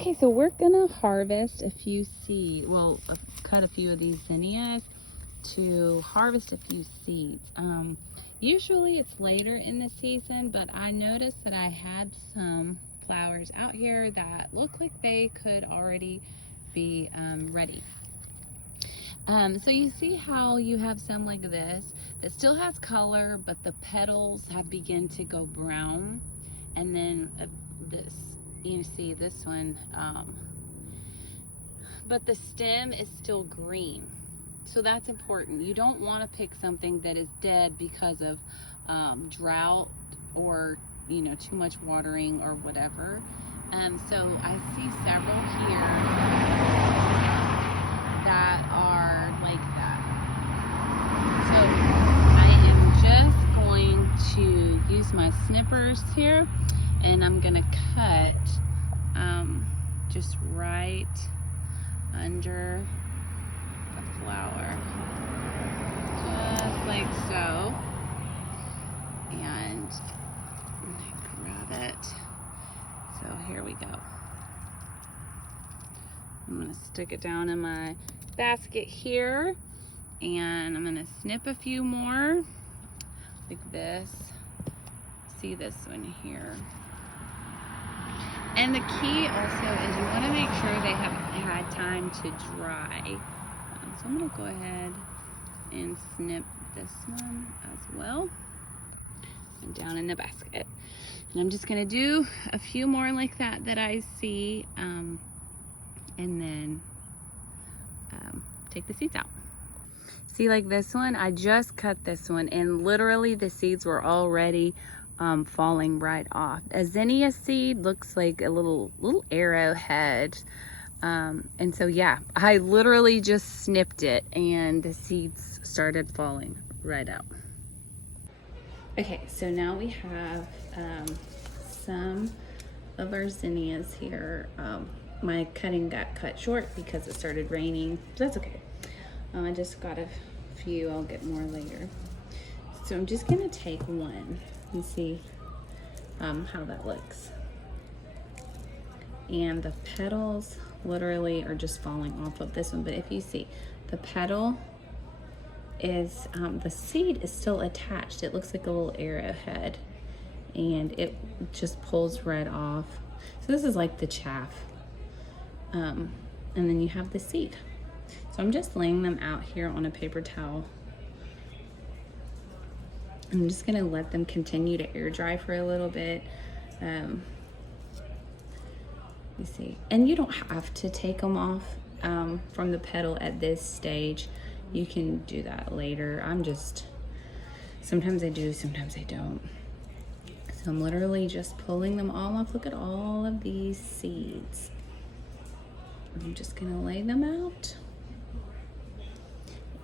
Okay, so we're gonna harvest a few seeds. Well, cut a few of these zinnias to harvest a few seeds. Usually it's later in the season, but I noticed that I had some flowers out here that look like they could already be ready. So you see how you have some like this that still has color, but the petals have begun to go brown, and then this, you see this one, but the stem is still green. So that's important. You don't want to pick something that is dead because of drought or too much watering or whatever. So I see several here that are like that. So I am just going to use my snippers here, and I'm gonna cut just right under the flower, just like so, and grab it. So here we go. I'm gonna stick it down in my basket here, and I'm gonna snip a few more like this. See this one here. And the key also is you want to make sure they have had time to dry. So I'm gonna go ahead and snip this one as well, and down in the basket. And I'm just gonna do a few more like that I see, and then take the seeds out. See, like this one, I just cut this one, and literally the seeds were already falling right off. A zinnia seed looks like a little arrowhead, and so yeah, I literally just snipped it, and the seeds started falling right out. Okay, so now we have some of our zinnias here. My cutting got cut short because it started raining. That's okay. I just got a few. I'll get more later. So I'm just gonna take one and see how that looks. And the petals literally are just falling off of this one. But if you see, the petal is, the seed is still attached. It looks like a little arrowhead, and it just pulls right off. So this is like the chaff. And then you have the seed. So I'm just laying them out here on a paper towel. I'm just gonna let them continue to air dry for a little bit. You see, and you don't have to take them off from the petal at this stage. You can do that later. Sometimes I do, sometimes I don't. So I'm literally just pulling them all off. Look at all of these seeds. I'm just gonna lay them out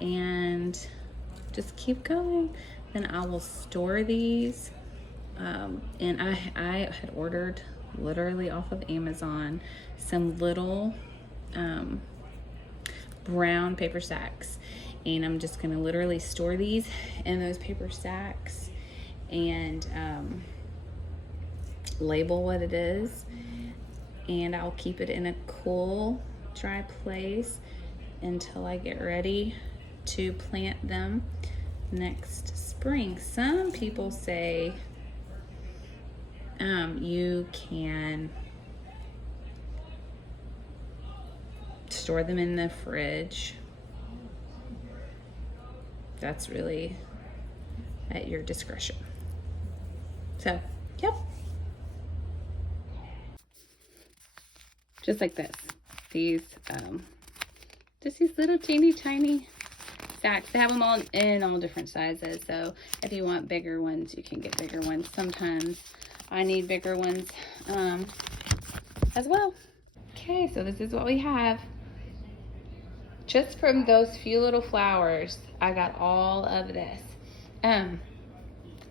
and just keep going. Then I will store these. And I had ordered literally off of Amazon some little brown paper sacks, and I'm just gonna literally store these in those paper sacks and label what it is, and I'll keep it in a cool, dry place until I get ready to plant them next spring. Some people say you can store them in the fridge. That's really at your discretion. So, yep. Just like this. These, just these little teeny tiny sacks. They have them all in all different sizes. So if you want bigger ones, you can get bigger ones. Sometimes I need bigger ones as well. Okay, so this is what we have. Just from those few little flowers, I got all of this.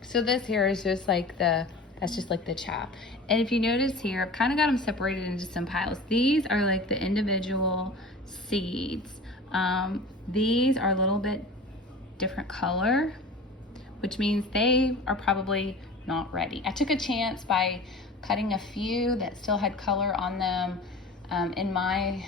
So this here is just like that's just like the chaff. And if you notice here, I've kind of got them separated into some piles. These are like the individual seeds. These are a little bit different color, which means they are probably not ready. I took a chance by cutting a few that still had color on them In my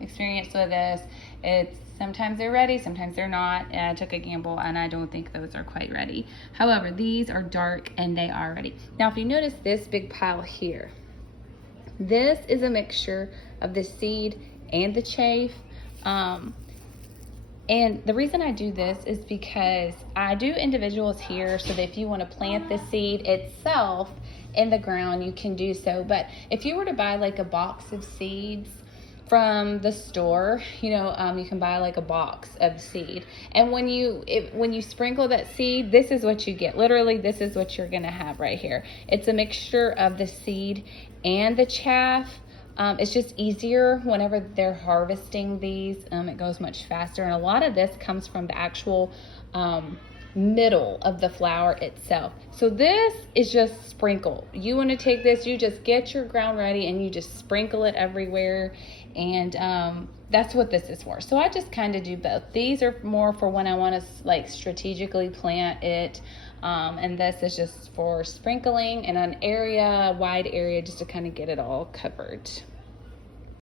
experience with this, it's sometimes they're ready, sometimes they're not. And I took a gamble and I don't think those are quite ready. However, these are dark and they are ready. Now, if you notice this big pile here, this is a mixture of the seed and the chaff. And the reason I do this is because I do individuals here, so that if you want to plant the seed itself in the ground, you can do so. But if you were to buy like a box of seeds from the store, you can buy like a box of seed. And when you sprinkle that seed, this is what you get. Literally, this is what you're gonna have right here. It's a mixture of the seed and the chaff. It's just easier whenever they're harvesting these. It goes much faster, and a lot of this comes from the actual middle of the flower itself. So this is just sprinkle. You want to take this, you just get your ground ready and you just sprinkle it everywhere, and that's what this is for. So I just kind of do both. These are more for when I want to like strategically plant it, and this is just for sprinkling in an area, wide area, just to kind of get it all covered.